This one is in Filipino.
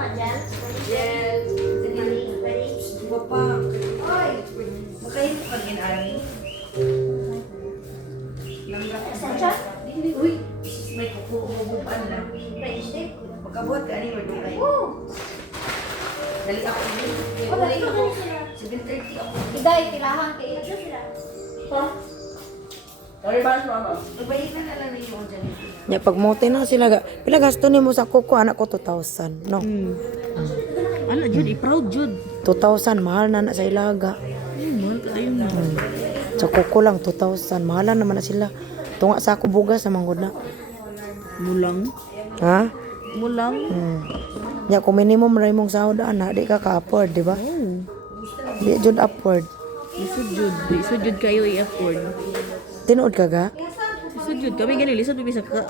Yes. Papa. Oy. Makain ka gin-ani. Langga. Uy, may kukububan lang. Pagkabuhat ka ani magdugay. Dali ako din. Dali ako. 7:30 ako. Iday, tilahan kay ito sila. Ha? Sorry, Bas, mama. Magbayaran na lang ninyo dyan. Nya pag mote na sila ga. Pila gasto nimo sa kuko anak ko 2,000. No. Ano, Jud, i-proud, Jud. 2,000 mahal na sa ilaga. Mahal ka tayo na. Sa kuko lang 2,000. Mahalan naman na sila. Tunga sa ako bugas sa manggod na. Mulang. Ha? Mulang. Nya kung minimum ray mong sahod ana, di ka ka-afford, di ba? Di jud afford. Lisod, Jud. Lisod, Jud kayo i-afford. Tinuod ka ga? Lisod, Jud. Kami ganun, lisod, bisa ka.